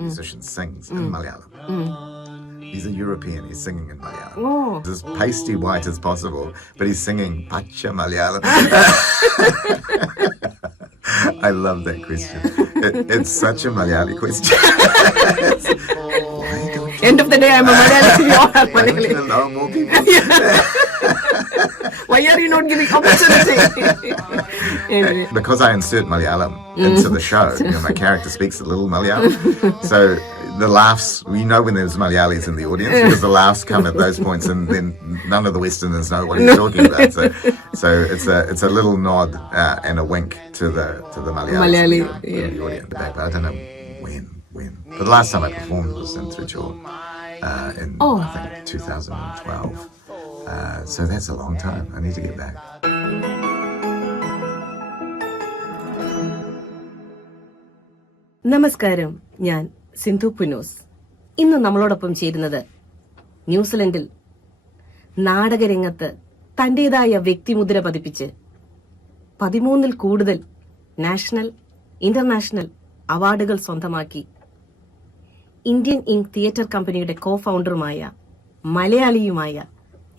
musician, sings in Malayalam. He's a European, he's singing in Malayalam. As pasty white as possible, but he's singing Pacha Malayalam. I love that question. It's such a Malayali question. End of the day, I'm a Malayali. You all are Why don't you Malayali. allow more people? Why are you not giving opportunity? Anyway. Because I insert Malayalam into the show, my character speaks a little Malayalam. So the laughs, we know when there's Malayalis in the audience because the laughs come at those points, and then none of the Westerners know what he's talking about. So it's a little nod and a wink to the Malayalis in the audience. But I don't know when. But the last time I performed was in Trichur in I think 2012. So that's a long time. I need to get back. നമസ്കാരം, ഞാൻ സിന്ധു പുനൂസ്. ഇന്ന് നമ്മളോടൊപ്പം ചേരുന്നത് ന്യൂസിലൻഡിൽ നാടകരംഗത്ത് തന്റേതായ വ്യക്തിമുദ്ര പതിപ്പിച്ച് 13 കൂടുതൽ national international അവാർഡുകൾ സ്വന്തമാക്കി ഇന്ത്യൻ ഇങ്ക് തിയേറ്റർ കമ്പനിയുടെ കോ ഫൗണ്ടറുമായ മലയാളിയുമായ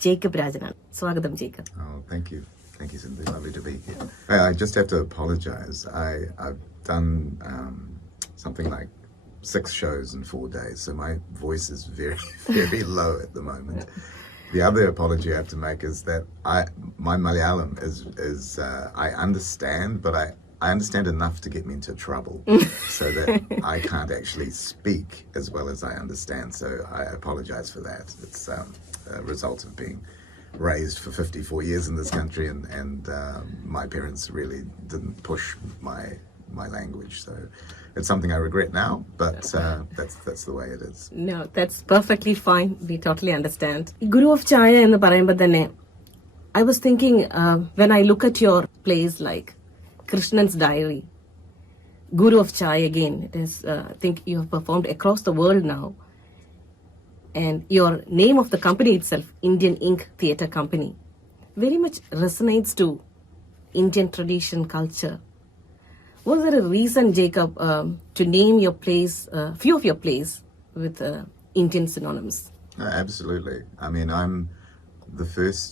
ജേക്കബ് രാജനാണ്. സ്വാഗതം Jacob. Thank you, Cindy. Lovely to be here. I just have to apologize. I've done something like 6 shows in 4 days, so my voice is very, very low at the moment. The other apology I have to make is that my Malayalam is I understand, but I understand enough to get me into trouble, so that I can't actually speak as well as I understand. So I apologize for that. It's a result of being raised for 54 years in this country, and my parents really didn't push my language. So it's something I regret now, but that's the way it is. No, that's perfectly fine. We totally understand. Guru of Chaya എന്ന് പറയുമ്പോൾ തന്നെ I was thinking when I look at your plays like Krishnan's Diary, Guru of Chaya again, it is I think you have performed across the world now, and your name of the company itself, Indian Ink Theatre Company, very much resonates to Indian tradition, culture. Was there a reason, Jacob, to name your plays, few of your plays, with Indian synonyms? Absolutely. I mean, I'm the first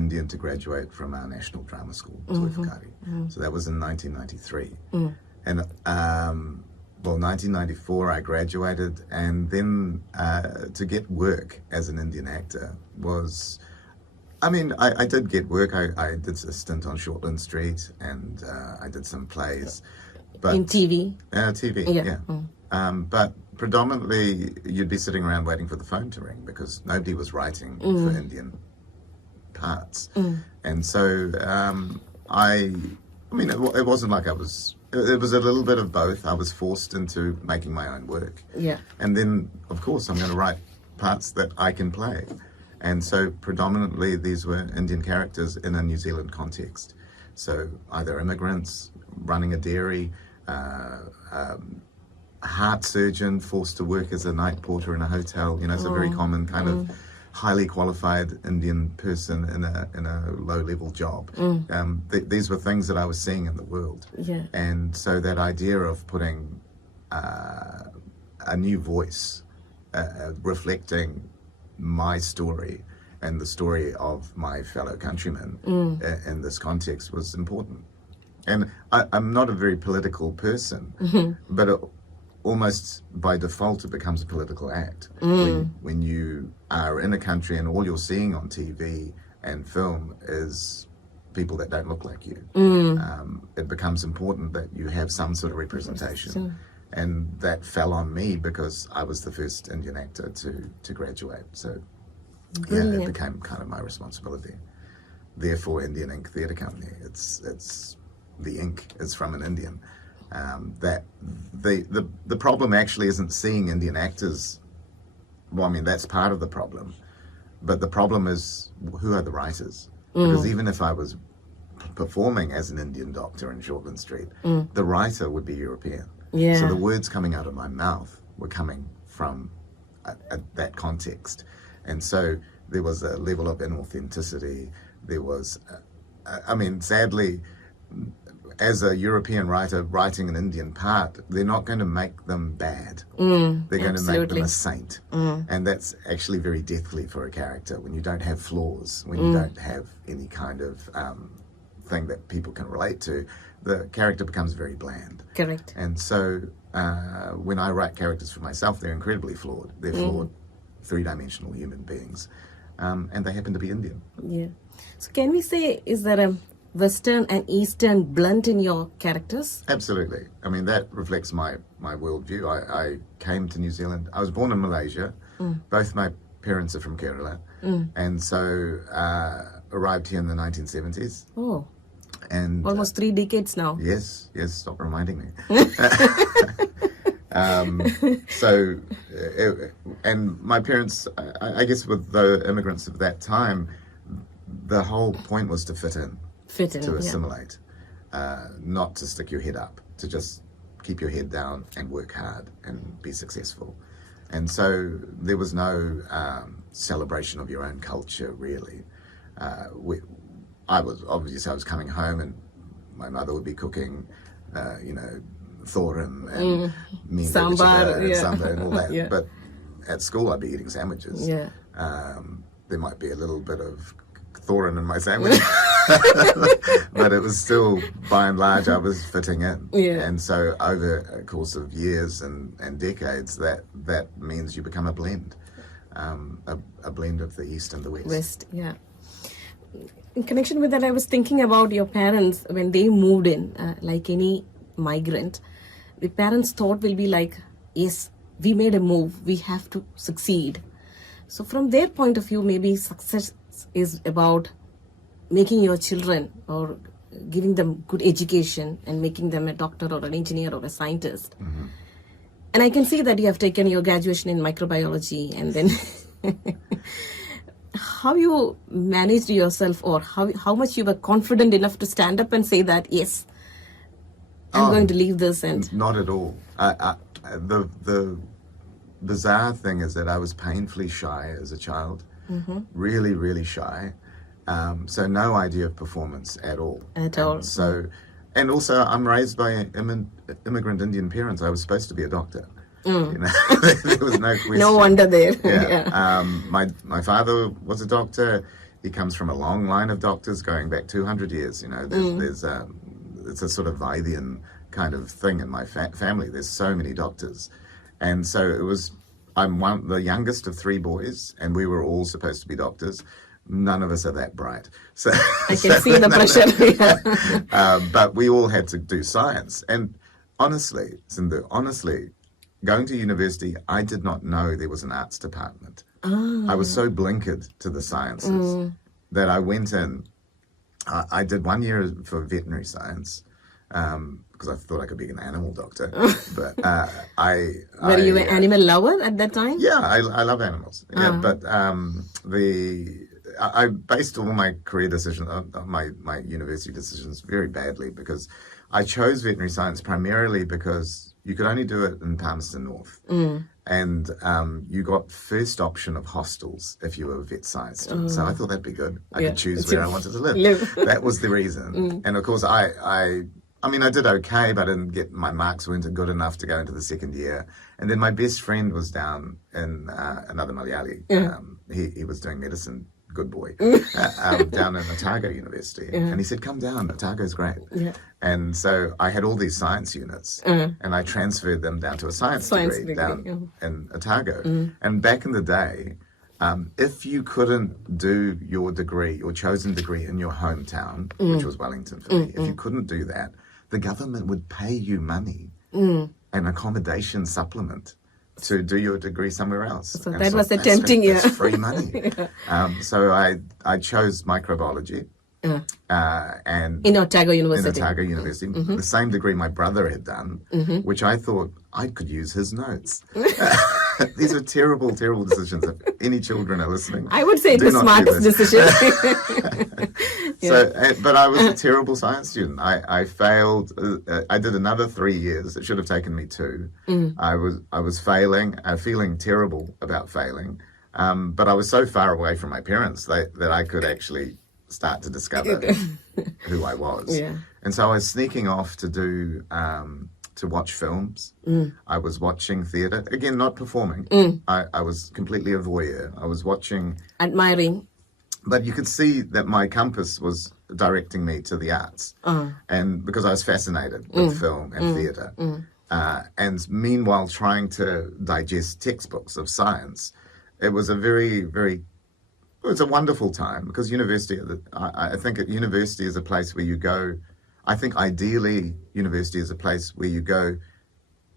Indian to graduate from our national drama school, Toi Whakaari. So that was in 1993. And, 1994 I graduated, and then to get work as an Indian actor was... I mean, I did get work. I did a stint on Shortland Street, and I did some plays. But in TV? TV, yeah. But predominantly, you'd be sitting around waiting for the phone to ring because nobody was writing for Indian parts. And so I mean, it wasn't like I was... It was a little bit of both. I was forced into making my own work. Yeah. And then, of course, I'm going to write parts that I can play. And so predominantly these were Indian characters in a New Zealand context. So either immigrants running a dairy, a heart surgeon forced to work as a night porter in a hotel. It's a very common kind of highly qualified Indian person in a low-level job. These were things that I was seeing in the world. Yeah. And so that idea of putting a new voice, reflecting my story and the story of my fellow countrymen in this context was important. And I'm not a very political person, but almost by default it becomes a political act. When you are in a country and all you're seeing on TV and film is people that don't look like you, it becomes important that you have some sort of representation. And that fell on me because I was the first Indian actor to graduate. So it became kind of my responsibility. Therefore, Indian Ink Theatre Company. It's the ink is from an Indian. That the problem actually isn't seeing Indian actors. Well, I mean, that's part of the problem. But the problem is, who are the writers? Because even if I was performing as an Indian doctor in Shortland Street, the writer would be European. Yeah. So the words coming out of my mouth were coming from that context. And so there was a level of inauthenticity. There was, I mean, sadly, as a European writer writing an Indian part, they're not going to make them bad. They're going to make them a saint. And that's actually very deathly for a character when you don't have flaws, when you don't have any kind of thing that people can relate to. The character becomes very bland. Correct. And so when I write characters for myself, they're incredibly flawed. They're flawed, three-dimensional human beings. And they happen to be Indian. Yeah. So can we say, is there a Western and Eastern blend in your characters? Absolutely. I mean, that reflects my worldview. I came to New Zealand. I was born in Malaysia. Both my parents are from Kerala. And so arrived here in the 1970s. Oh, And almost 3 decades now. Yes, stop reminding me. And my parents, I guess with the immigrants of that time, the whole point was to fit in. To assimilate, not to stick your head up, to just keep your head down and work hard and be successful. And so there was no celebration of your own culture, really. I was coming home and my mother would be cooking, thoran and sambar, and all that. Yeah. But at school I'd be eating sandwiches. Yeah. There might be a little bit of thoran in my sandwich. But it was still, by and large, I was fitting in. Yeah. And so over a course of years and decades, that means you become a blend. A blend of the East and the West. West, yeah. In connection with that, I was thinking about your parents when they moved in, like any migrant. The parents' thought will be like, yes, we made a move, we have to succeed. So from their point of view, maybe success is about making your children or giving them good education and making them a doctor or an engineer or a scientist. And I can see that you have taken your graduation in microbiology, and then how you managed yourself, or how much you were confident enough to stand up and say that, yes, I'm going to leave this. And not at all. The bizarre thing is that I was painfully shy as a child. Really, really shy. So no idea of performance at all. And also I'm raised by immigrant Indian parents. I was supposed to be a doctor. There was no question. No wonder there. Yeah. My father was a doctor. He comes from a long line of doctors going back 200 years. There's it's a sort of Vaidyan kind of thing in my family. There's so many doctors. And so I'm the youngest of 3 boys, and we were all supposed to be doctors. None of us are that bright. So I can see the pressure. But we all had to do science. And honestly, Sindhu, going to university, I did not know there was an arts department. I was so blinkered to the sciences that I went in. I did 1 year for veterinary science because I thought I could be an animal doctor. But Were you an animal lover at that time? Yeah, I love animals. Yeah, but I based all my career decisions, my university decisions very badly, because I chose veterinary science primarily because you could only do it in Palmerston North. And you got first option of hostels if you were a vet science student. So I thought that'd be good. I could choose where I wanted to live. That was the reason. And of course, I did okay, but I didn't get, my marks weren't good enough to go into the second year. And then my best friend was down in another Malayali. He was doing medicine, good boy, down in Otago University. And he said, come down, Otago's great. And so I had all these science units, and I transferred them down to a science degree down in Otago. And back in the day, if you couldn't do your chosen degree in your hometown, which was Wellington for me, if you couldn't do that, the government would pay you money, an accommodation supplement, to do your degree somewhere else. So that was a tempting year. That's free money. So I chose microbiology. And in Otago University. The same degree my brother had done, which I thought I could use his notes. These are terrible, terrible decisions. If any children are listening, I would say it's the smartest decision. But I was a terrible science student. I failed. I did another 3 years. It should have taken me 2. I was failing, feeling terrible about failing. But I was so far away from my parents that I could actually start to discover who I was. Yeah. And so I was sneaking off to do to watch films. I was watching theatre again, not performing. I was completely a voyeur. I was watching, Admiring. but you could see that my compass was directing me to the arts, and because I was fascinated with film and theatre, and meanwhile trying to digest textbooks of science, it was a it was a wonderful time because university. I think at university is a place where you go. I think ideally university is a place where you go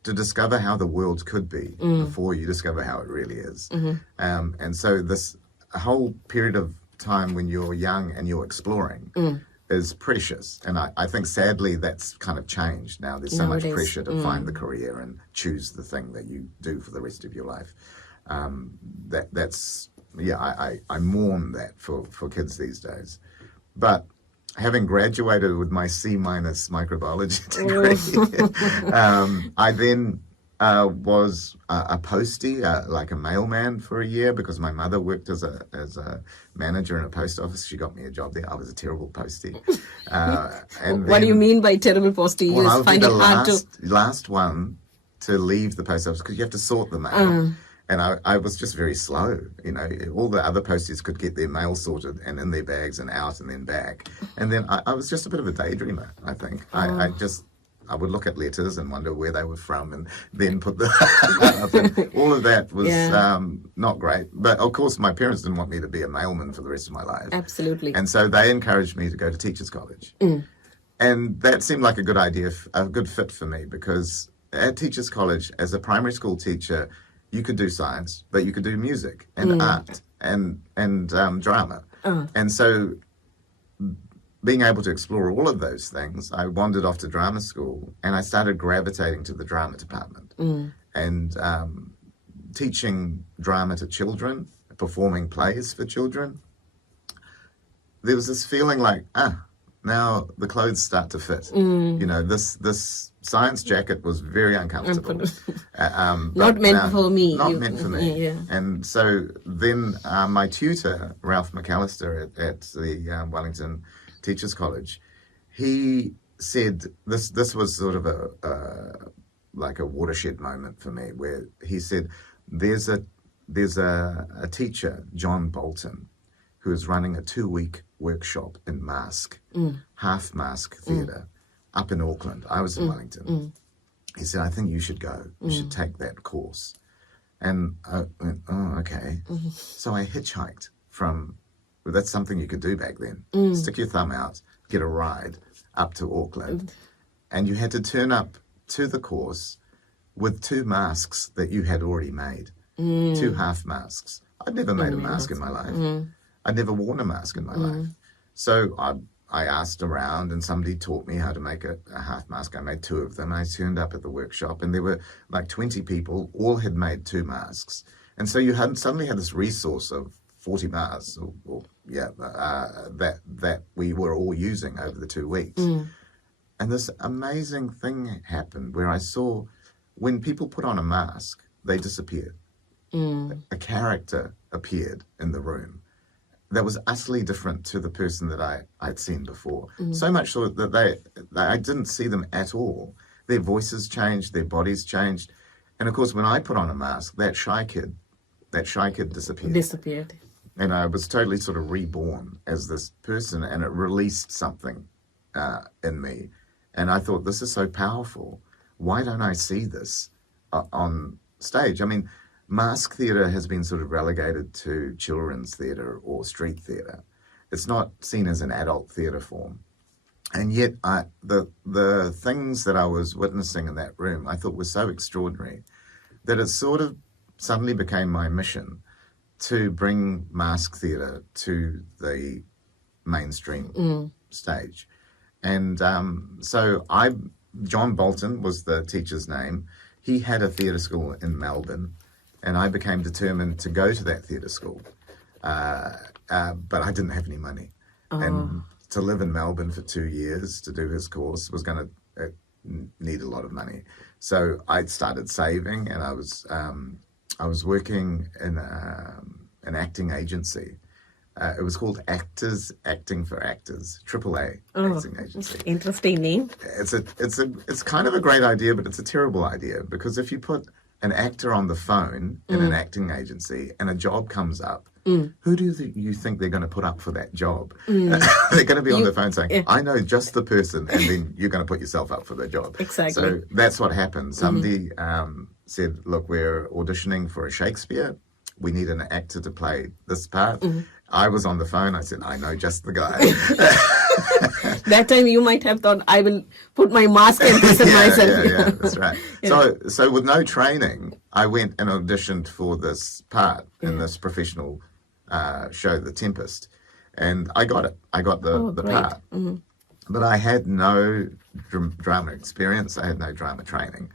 to discover how the world could be before you discover how it really is. And so this whole period of time when you're young and you're exploring is precious. And I think sadly that's kind of changed now. There's so much pressure to find the career and choose the thing that you do for the rest of your life. I mourn that for kids these days. But having graduated with my C- microbiology degree, I then was a postie, like a mailman for a year, because my mother worked as a manager in a post office. She got me a job there. I was a terrible postie. And What do you mean by terrible postie? Well, You I just would be find the it hard to... last one to leave the post office because you have to sort the mail. And I was just very slow. You know, all the other posties could get their mail sorted and in their bags and out and then back. And then I was just a bit of a daydreamer, I think. I would look at letters and wonder where they were from and then put the up. And all of that was not great. But of course, my parents didn't want me to be a mailman for the rest of my life. Absolutely. And so they encouraged me to go to teachers' college. And that seemed like a good idea, a good fit for me, because at teachers' college, as a primary school teacher, you could do science, but you could do music and art and drama. And so being able to explore all of those things, I wandered off to drama school and I started gravitating to the drama department and teaching drama to children, performing plays for children. There was this feeling like, now the clothes start to fit. You know, this science jacket was very uncomfortable. Not meant for me. Not meant for me. Yeah. And so then my tutor, Ralph McAllister at the Wellington Teachers College, he said this was sort of like a watershed moment for me, where he said, there's a teacher, John Bolton, who is running a 2-week workshop in mask, half mask theatre up in Auckland. I was in Wellington. He said, I think you should go. You should take that course. And I went, oh, okay. So I hitchhiked that's something you could do back then. Stick your thumb out, get a ride up to Auckland. And you had to turn up to the course with 2 masks that you had already made, 2 half masks. I'd never made a mask in my life. I'd never worn a mask in my life. So I asked around and somebody taught me how to make a half mask. I made 2 of them. I turned up at the workshop and there were like 20 people, all had made 2 masks. And so you suddenly had this resource of 40 masks that we were all using over the 2 weeks. And this amazing thing happened where I saw when people put on a mask, they disappeared. A character appeared in the room that was utterly different to the person that I'd seen before. So much so that I didn't see them at all. Their voices changed, their bodies changed. And of course, when I put on a mask, that shy kid disappeared. And I was totally sort of reborn as this person, and it released something in me. And I thought, this is so powerful. Why don't I see this on stage? I mean, mask theatre has been sort of relegated to children's theatre or street theatre. It's not seen as an adult theatre form. And yet the things that I was witnessing in that room, I thought were so extraordinary that it sort of suddenly became my mission to bring mask theatre to the mainstream stage. And so John Bolton was the teacher's name. He had a theatre school in Melbourne, and I became determined to go to that theatre school. But I didn't have any money. And to live in Melbourne for 2 years to do his course was going to need a lot of money. So I started saving, and I was working in an acting agency It was called Actors Acting for Actors, AAA Oh, acting agency. interesting name. It's kind of a great idea, but it's a terrible idea, because if you put an actor on the phone in an acting agency and a job comes up, who do you think they're going to put up for that job? They're going to be on the phone saying, I know just the person, and then you're going to put yourself up for the job. Exactly. So that's what happened. Somebody said, look, we're auditioning for a Shakespeare. We need an actor to play this part. I was on the phone. I said, I know just the guy. That time you might have thought, I will put my mask and present myself. Yeah, that's right. So with no training, I went and auditioned for this part in this professional show, The Tempest, and I got it. I got the great. part. But I had no drama experience. I had no drama training.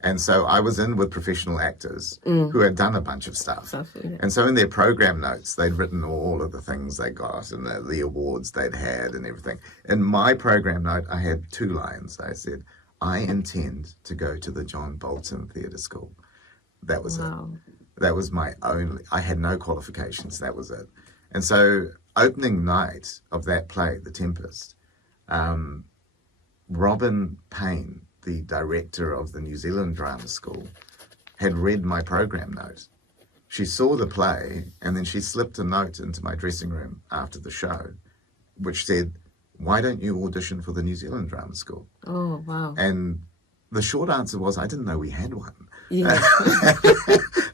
And so I was in with professional actors who had done a bunch of stuff. And so in their program notes, they'd written all of the things they got and the awards they'd had and everything. In my program note, I had 2 lines. I said, I intend to go to the John Bolton Theatre School. That was it. That was my only, I had no qualifications. That was it. And so opening night of that play, The Tempest, Robin Payne, the director of the New Zealand Drama School, had read my program note. She saw the play, and then she slipped a note into my dressing room after the show, which said, why don't you audition for the New Zealand Drama School? Oh, wow. And the short answer was, I didn't know we had one. Yeah.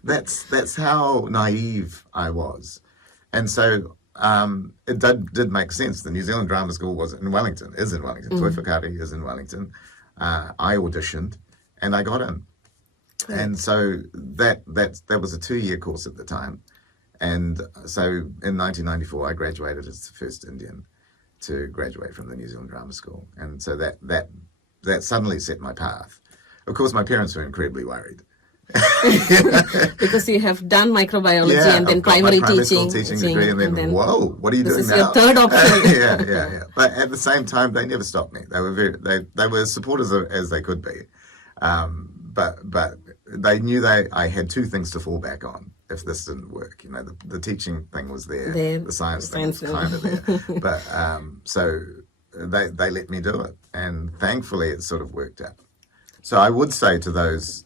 That's how naive I was. And so it did make sense. The New Zealand Drama School is in Wellington. Toi Whakaari is in Wellington. I auditioned and I got in. And so that was a 2-year course at the time. And so in 1994, I graduated as the first Indian to graduate from the New Zealand Drama School. And so that suddenly set my path. Of course, my parents were incredibly worried. Because you have done microbiology and then primary school teaching degree, and then whoa, what are you doing now? This is your third option. yeah. But at the same time, they never stopped me. They were they were supporters as they could be, but they knew I had 2 things to fall back on if this didn't work. You know, the teaching thing was there, the science thing was kind of there, but so they let me do it, and thankfully it sort of worked out. So I would say to those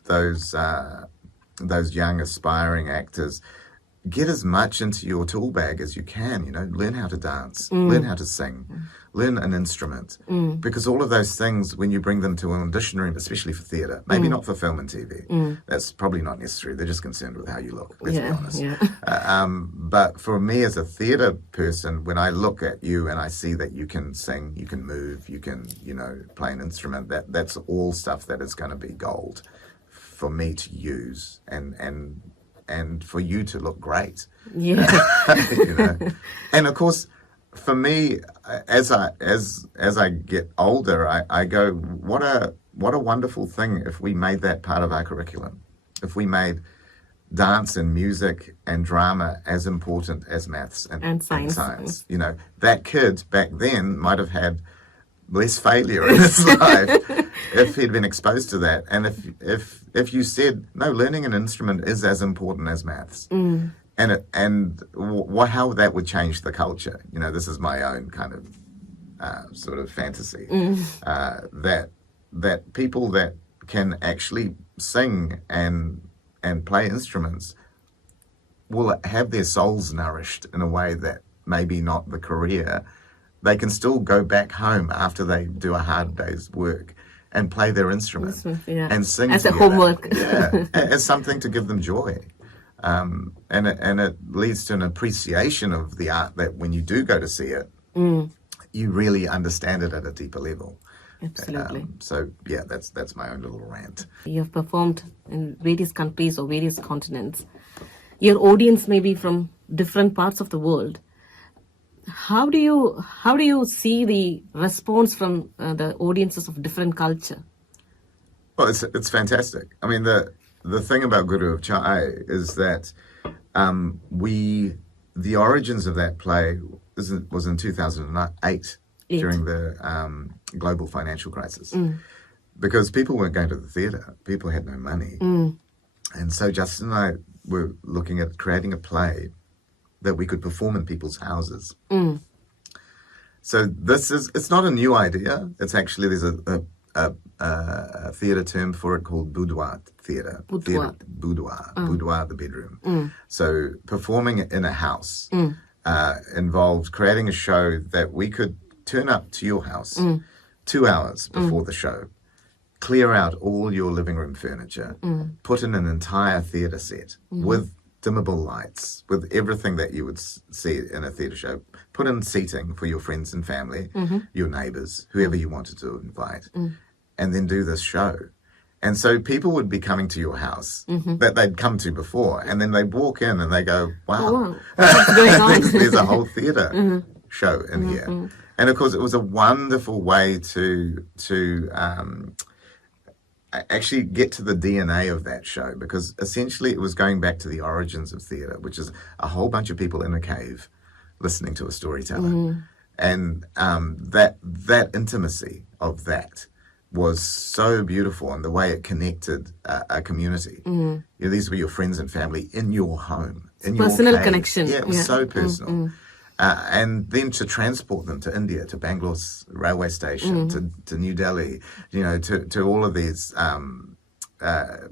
young aspiring actors, get as much into your tool bag as you can. You know, learn how to dance, learn how to sing, learn an instrument, because all of those things, when you bring them to an audition room, especially for theatre, maybe not for film and TV, that's probably not necessary. They're just concerned with how you look. Let's be honest. Yeah. But for me as a theatre person, when I look at you and I see that you can sing, you can move, you can, play an instrument, that's all stuff that is going to be gold for me to use and for you to look great. Yeah. And of course, for me, as I get older, I go, what a wonderful thing if we made that part of our curriculum. If we made dance and music and drama as important as maths and science. That kid back then might have had less failure in his life if he'd been exposed to that. And if you said, no, learning an instrument is as important as maths. And how that would change the culture. This is my own kind of sort of fantasy. That people that can actually sing and play instruments will have their souls nourished in a way that maybe not the career. They can still go back home after they do a hard day's work and play their instrument and sing as together. A homework. As something to give them joy. And it leads to an appreciation of the art that when you do go to see it, you really understand it at a deeper level. Absolutely. That's my own little rant. You have performed in various countries or various continents. Your audience may be from different parts of the world. How do you see the response from the audiences of different culture? Well, it's fantastic. I mean, the thing about Guru of Chai is that the origins of that play was in 2008 during the global financial crisis, because people weren't going to the theatre. People had no money, and so Justin and I were looking at creating a play that we could perform in people's houses. So it's not a new idea. It's actually, there's a theatre term for it called boudoir theatre. Boudoir. Boudoir, the bedroom. So performing in a house involved creating a show that we could turn up to your house 2 hours before the show, clear out all your living room furniture, put in an entire theatre set with dimmable lights, with everything that you would see in a theatre show, put in seating for your friends and family, your neighbours, whoever you wanted to invite, and then do this show. And so people would be coming to your house that they'd come to before, and then they'd walk in and they go, wow, What's going on? there's a whole theatre show in here. And of course, it was a wonderful way to actually get to the DNA of that show, because essentially it was going back to the origins of theatre, which is a whole bunch of people in a cave listening to a storyteller. And that intimacy of that was so beautiful, and the way it connected a community. You know, these were your friends and family in your home, in your Personal cave. connection. Yeah, it was so personal. And then to transport them to India, to Bangalore's railway station, to New Delhi, you know, to all of these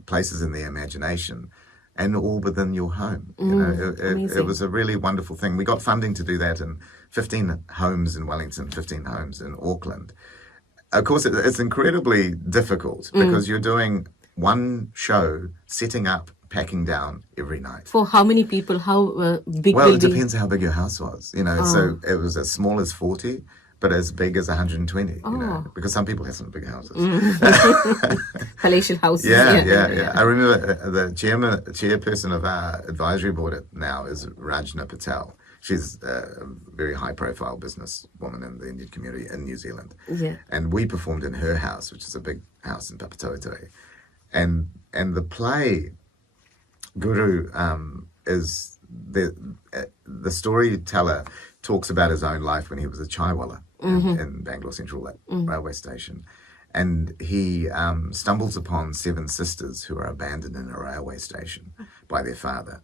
places in the imagination, and all within your home. You know, it was a really wonderful thing. We got funding to do that in 15 homes in Wellington, 15 homes in Auckland. Of course, it's incredibly difficult because you're doing one show, setting up, packing down every night. For how many people? How big Well, will it be? depends how big your house was. You know, so it was as small as 40, but as big as 120, you know, because some people have some big houses. Palatial houses. Yeah. I remember the chairperson of our advisory board now is Rajan Patel. She's a very high-profile businesswoman in the Indian community in New Zealand. Yeah. And we performed in her house, which is a big house in Papatoetoe. And the play, Guru, is the storyteller talks about his own life when he was a chaiwala in Bangalore Central Railway Station. And he stumbles upon 7 sisters who are abandoned in a railway station by their father.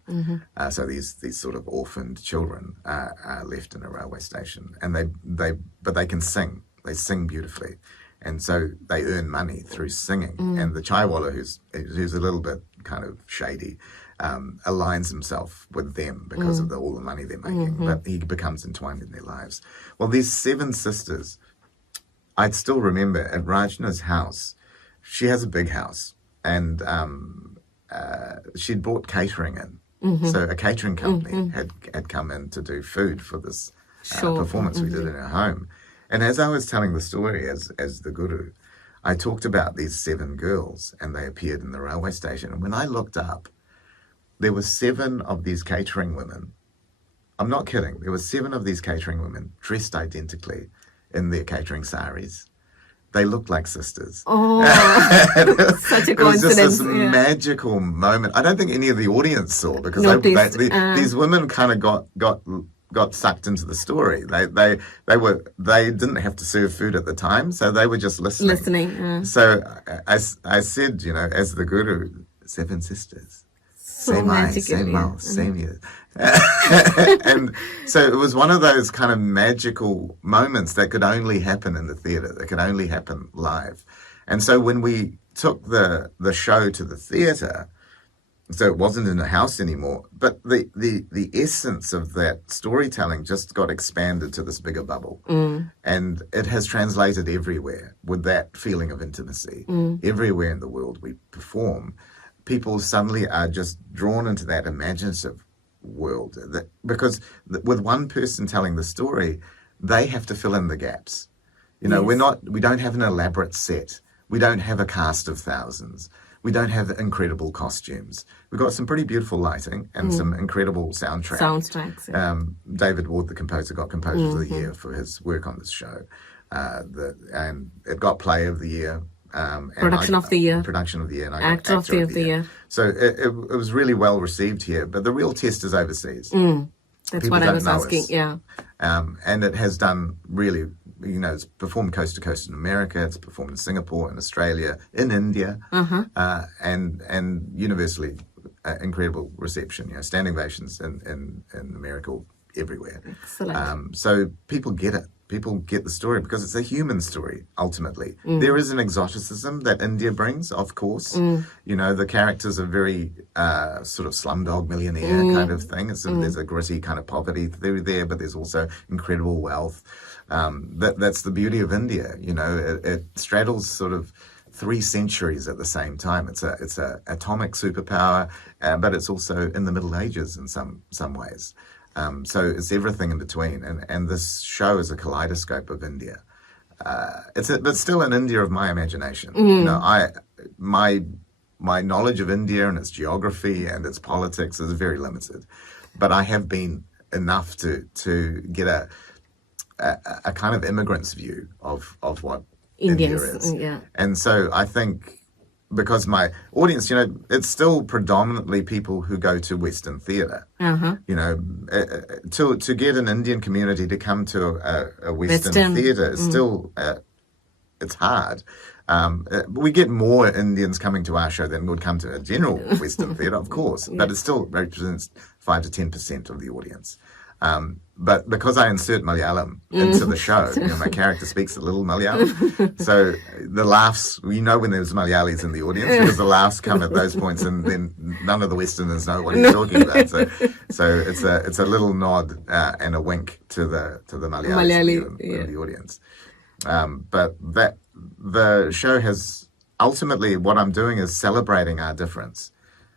So these sort of orphaned children are left in a railway station, and they can sing. They sing beautifully, and so they earn money through singing. And the chaiwala, who's a little bit kind of shady, aligns himself with them because of all the money they're making. But he becomes entwined in their lives. Well, these 7 sisters, I'd still remember at Rajna's house. She has a big house, and she'd brought catering in. So a catering company had come in to do food for this performance we did in her home. And as I was telling the story as the guru, I talked about these 7 girls, and they appeared in the railway station. And when I looked up, there were 7 of these catering women. I'm not kidding. There were 7 of these catering women dressed identically in their catering saris. They looked like sisters. Oh, such a coincidence. It was just this magical moment. I don't think any of the audience saw, because these women kind of got sucked into the story. They didn't have to serve food at the time, so they were just listening. So I said, you know, as the guru, 7 sisters. So same eye, same mouth, same ears. And so it was one of those kind of magical moments that could only happen in the theatre, that could only happen live. And so when we took the show to the theatre, so it wasn't in a house anymore, but the essence of that storytelling just got expanded to this bigger bubble. And it has translated everywhere with that feeling of intimacy. Everywhere in the world we perform, people suddenly are just drawn into that imaginative world, because with one person telling the story, they have to fill in the gaps. You know, we don't have an elaborate set. We don't have a cast of thousands. We don't have incredible costumes. We've got some pretty beautiful lighting and some incredible soundtracks. David Ward, the composer, got Composer of the Year for his work on this show. And it got Play of the Year. Production of the Year. Production of the Year. And I got Actor of the Year. So it was really well received here. But the real test is overseas. That's People what I don't was know asking, us. And it has done really, you know, it's performed coast to coast in America, it's performed in Singapore, in Australia, in India, and universally incredible reception. Standing ovations in America, everywhere. Excellent. So people get it. People get the story because it's a human story, ultimately. There is an exoticism that India brings, of course. The characters are very sort of slumdog millionaire kind of thing. There's a gritty kind of poverty through there, but there's also incredible wealth. That's the beauty of India. It straddles sort of 3 centuries at the same time. It's a atomic superpower, but it's also in the Middle Ages in some ways. So it's everything in between, and this show is a kaleidoscope of India. But still an India of my imagination. My knowledge of India and its geography and its politics is very limited, but I have been enough to get a kind of immigrant's view of what Indians, India is. yeah. And so I think, because my audience, it's still predominantly people who go to Western theatre. To get an Indian community to come to a Western theatre is still, it's hard. We get more Indians coming to our show than would come to a general Western theatre, of course, but it still represents 5 to 10% of the audience. But because I insert Malayalam into the show, my character speaks a little Malayalam. So the laughs, when there's Malayalis in the audience, because the laughs come at those points, and then none of the Westerners know what he's talking about. So it's a little nod and a wink to the Malayalis in the audience. But the show has, ultimately, what I'm doing is celebrating our difference.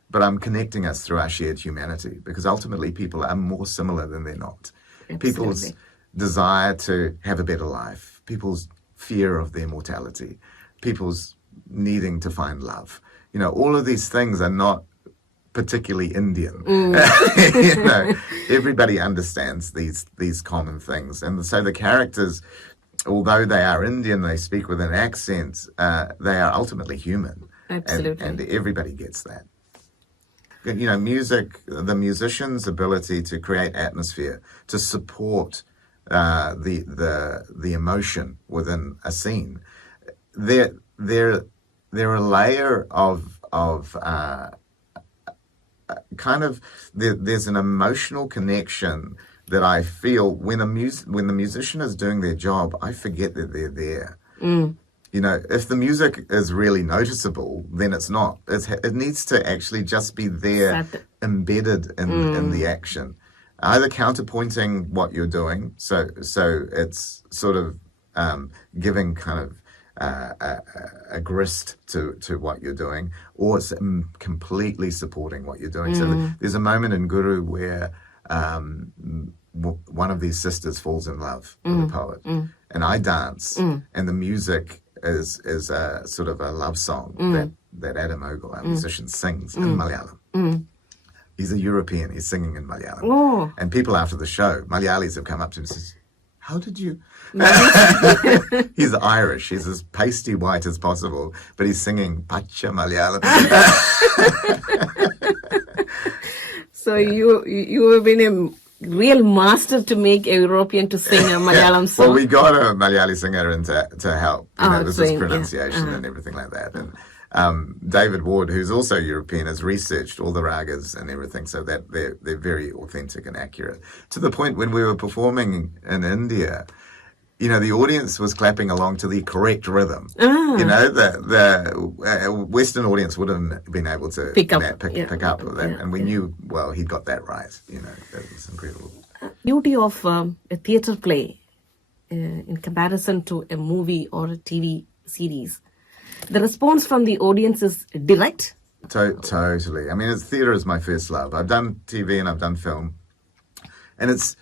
But I'm connecting us through our shared humanity, because ultimately people are more similar than they're not. Absolutely. People's desire to have a better life, people's fear of their mortality, people's needing to find love. All of these things are not particularly Indian. Everybody understands these common things. And so the characters, although they are Indian, they speak with an accent, they are ultimately human. Absolutely. And everybody gets that. Music, the musician's ability to create atmosphere, to support the emotion within a scene. They're a layer of kind of, there's an emotional connection that I feel when the musician is doing their job. I forget that they're there. If the music is really noticeable, then it's not. It needs to actually just be there, embedded in the action, either counterpointing what you're doing, so it's sort of giving kind of a grist to what you're doing, or it's completely supporting what you're doing. So there's a moment in Guru where one of these sisters falls in love with a poet, and I dance, and the music is a sort of a love song that Adam Ogle, our musician, sings in Malayalam. He's a European, he's singing in Malayalam. And people after the show, Malayalis, have come up to him and says, "How did you?" He's Irish, he's as pasty white as possible, but he's singing Pacha Malayalam. So you have been a real master to make a European to sing a Malayalam song. Well, we got a Malayali singer in to help. It was his pronunciation and everything like that. And David Ward, who's also European, has researched all the ragas and everything, so that they're very authentic and accurate. To the point when we were performing in India, the audience was clapping along to the correct rhythm. The Western audience wouldn't have been able to pick up with that. And we knew, well, he'd got that right. That was incredible. Beauty of a theatre play in comparison to a movie or a TV series. The response from the audience is direct. Totally. I mean, theatre is my first love. I've done TV and I've done film. And it's,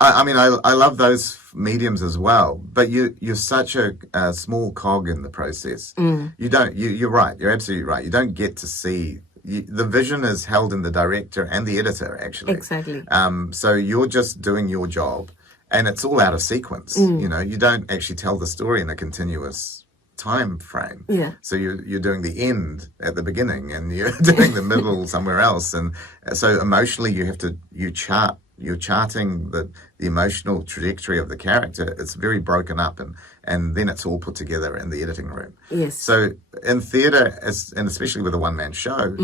I love those mediums as well, but you're such a small cog in the process. You're right. You're absolutely right. You don't get to see, the vision is held in the director and the editor, actually. Exactly. So you're just doing your job, and it's all out of sequence. You don't actually tell the story in a continuous time frame. Yeah. So you're doing the end at the beginning, and you're doing the middle somewhere else, and so emotionally you're charting the emotional trajectory of the character. It's very broken up, and then it's all put together in the editing room. Yes. So in theatre, and especially with a one-man show,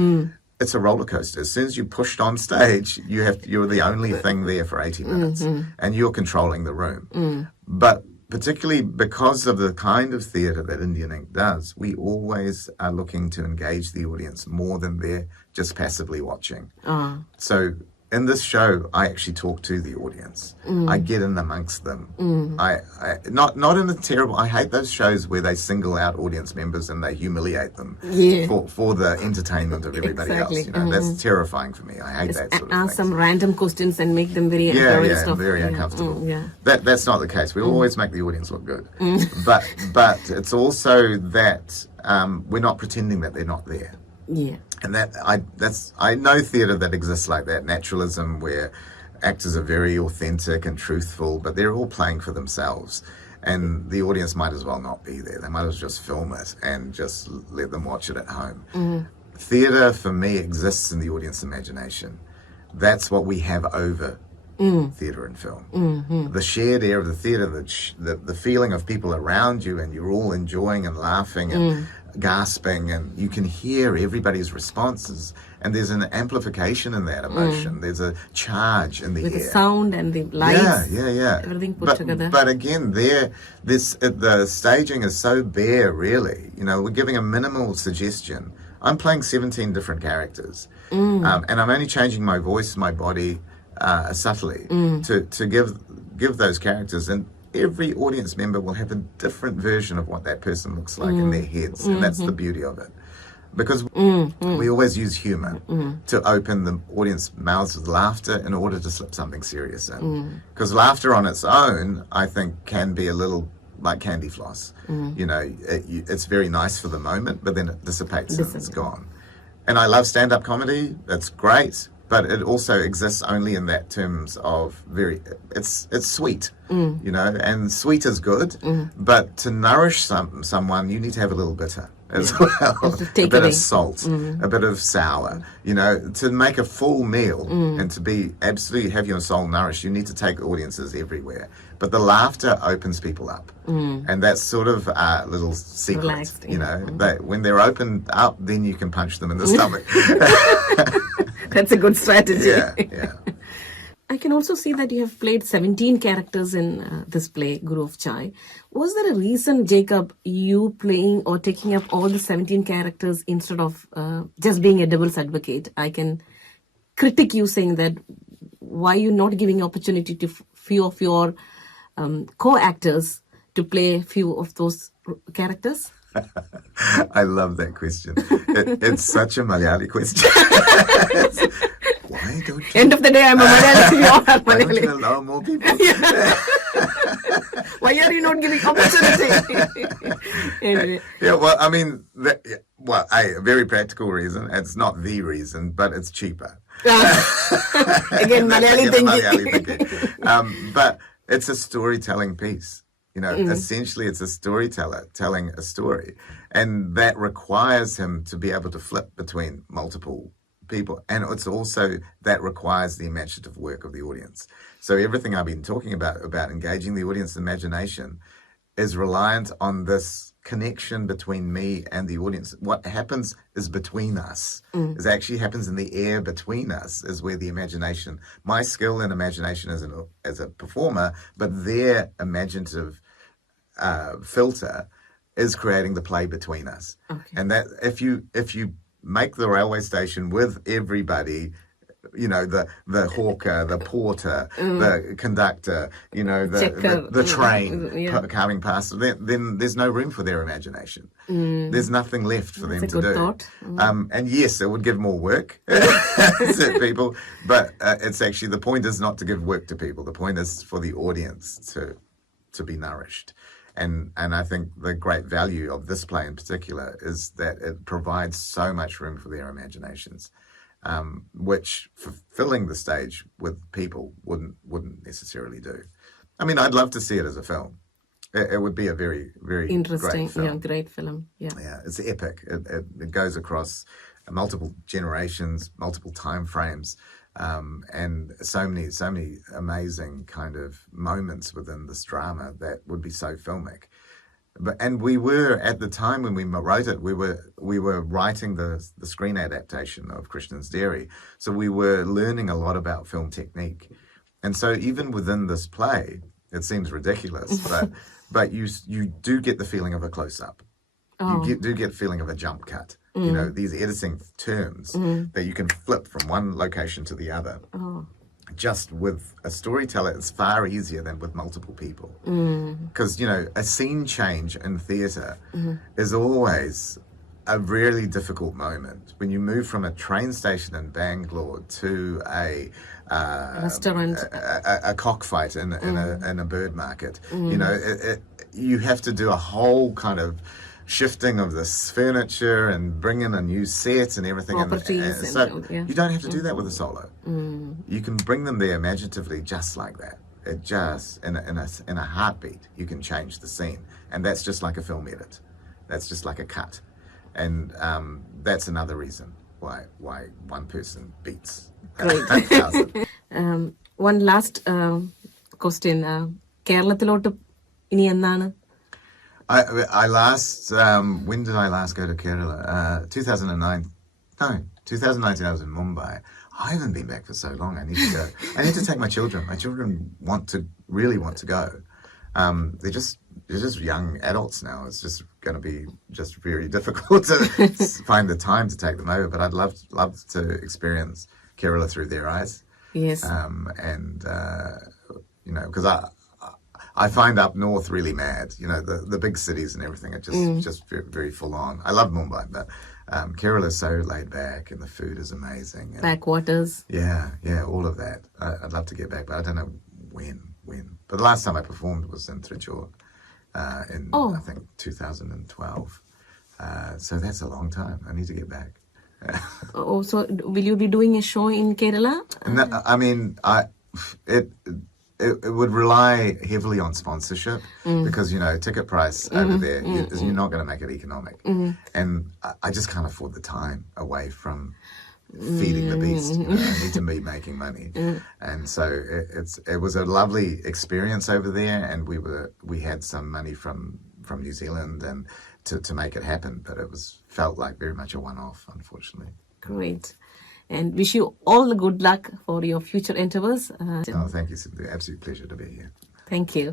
it's a roller coaster. As soon as you're pushed on stage, you're the only thing there for 80 minutes, and you're controlling the room. But particularly because of the kind of theatre that Indian Ink does, we always are looking to engage the audience more than they're just passively watching. So in this show, I actually talk to the audience. I get in amongst them. I not in a terrible. I hate those shows where they single out audience members and they humiliate them for the entertainment of everybody else. You know, that's terrifying for me. I hate that sort of thing. Ask some random questions and make them very very uncomfortable. That's not the case. We always make the audience look good, but it's also that we're not pretending that they're not there. Yeah. And I know theatre that exists like that, naturalism, where actors are very authentic and truthful, but they're all playing for themselves. And the audience might as well not be there. They might as well just film it and just let them watch it at home. Theatre, for me, exists in the audience imagination. That's what we have over theatre and film. The shared air of the theatre, the feeling of people around you, and you're all enjoying and laughing and gasping, and you can hear everybody's responses, and there's an amplification in that emotion. There's a charge in the air. With the sound and the lights. Yeah. Everything put together. But again, the staging is so bare, really. You know, we're giving a minimal suggestion. I'm playing 17 different characters, and I'm only changing my voice, my body, subtly to give those characters, and every audience member will have a different version of what that person looks like in their heads, and that's the beauty of it. Because we always use humour to open the audience mouths with laughter in order to slip something serious in. Because laughter on its own, I think, can be a little like candy floss. You know, it's very nice for the moment, but then it dissipates and it's gone. And I love stand-up comedy. That's great. But it also exists only in that terms of it's sweet, you know, and sweet is good, but to nourish someone, you need to have a little bitter as well, a bit of salt, a bit of sour, you know, to make a full meal and to be absolutely have your soul nourished, you need to take audiences everywhere. But the laughter opens people up, and that's sort of a little secret, relaxed, you know, that when they're opened up, then you can punch them in the stomach. That's a good strategy. Yeah. I can also see that you have played 17 characters in this play, Guru of Chai. Was there a reason, Jacob, you playing or taking up all the 17 characters instead of just being a devil's advocate? I can critique you saying that why you're not giving opportunity to few of your co-actors to play few of those characters? I love that question. It's such a Malayali question. Why don't you... End of the day, I'm a Malayali. You are Malayali. Why don't you allow more people? Why are you not giving opportunity? Anyway. Yeah, well, I mean, a very practical reason. It's not the reason, but it's cheaper. Again, Malayali thinking. But it's a storytelling piece. You know, essentially it's a storyteller telling a story. And that requires him to be able to flip between multiple people. And it's also, that requires the imaginative work of the audience. So everything I've been talking about engaging the audience imagination is reliant on this connection between me and the audience. What happens is between us. It actually happens in the air between us is where the imagination, my skill in imagination as a performer, but their imaginative filter is creating the play between us. And that if you make the railway station with everybody, you know, the hawker, the porter, the conductor, you know, the train coming past, then there's no room for their imagination. There's nothing left for them to do. Thought. And yes, it would give more work to people, but it's actually, the point is not to give work to people. The point is for the audience to be nourished. And I think the great value of this play in particular is that it provides so much room for their imaginations, which filling the stage with people wouldn't necessarily do. I mean, I'd love to see it as a film. It would be a very, very interesting, great film. Great film. Yeah, it's epic. It goes across multiple generations, multiple time frames. And so many amazing kind of moments within this drama that would be so filmic. and we were at the time when we wrote it, we were writing the screen adaptation of Krishnan's Dairy, so we were learning a lot about film technique, and so even within this play, it seems ridiculous, but you do get the feeling of a close up. You do get the feeling of a jump cut. You know, these editing terms that you can flip from one location to the other. Just with a storyteller, it's far easier than with multiple people. Because, you know, a scene change in theatre is always a really difficult moment. When you move from a train station in Bangalore to a restaurant, a cockfight in a bird market, you know, you have to do a whole kind of shifting of this furniture and bring in a new set and everything. Properties So you don't have to do that with a solo. You can bring them there imaginatively just like that. It just, in a heartbeat, you can change the scene. And that's just like a film edit. That's just like a cut. And that's another reason why one person beats Great. 1,000. One last question. കേരളത്തിലോട്ട് ഇനി എന്നാണ്? I last, when did I last go to Kerala? 2009. No, 2019 I was in Mumbai. I haven't been back for so long. I need to go. I need to take my children. My children really want to go. They're just young adults now. It's just going to be just very difficult to find the time to take them over. But I'd love to experience Kerala through their eyes. Yes. And you know, because I find up north really mad. You know, the big cities and everything are just very, very full on. I love Mumbai, but Kerala is so laid back and the food is amazing. And Backwaters. yeah, all of that. I'd love to get back, but I don't know when. But the last time I performed was in Tricur in, I think, 2012. So that's a long time. I need to get back. So will you be doing a show in Kerala? No, I mean, it would rely heavily on sponsorship because, you know, ticket price over there, you're not going to make it economic. And I just can't afford the time away from feeding the beast. You know, I need to be making money. And so it was a lovely experience over there, and we had some money from New Zealand and to make it happen, but it felt like very much a one-off, unfortunately. Great. And wish you all the good luck for your future endeavors. Oh, thank you, Cindy. Absolute pleasure to be here. Thank you.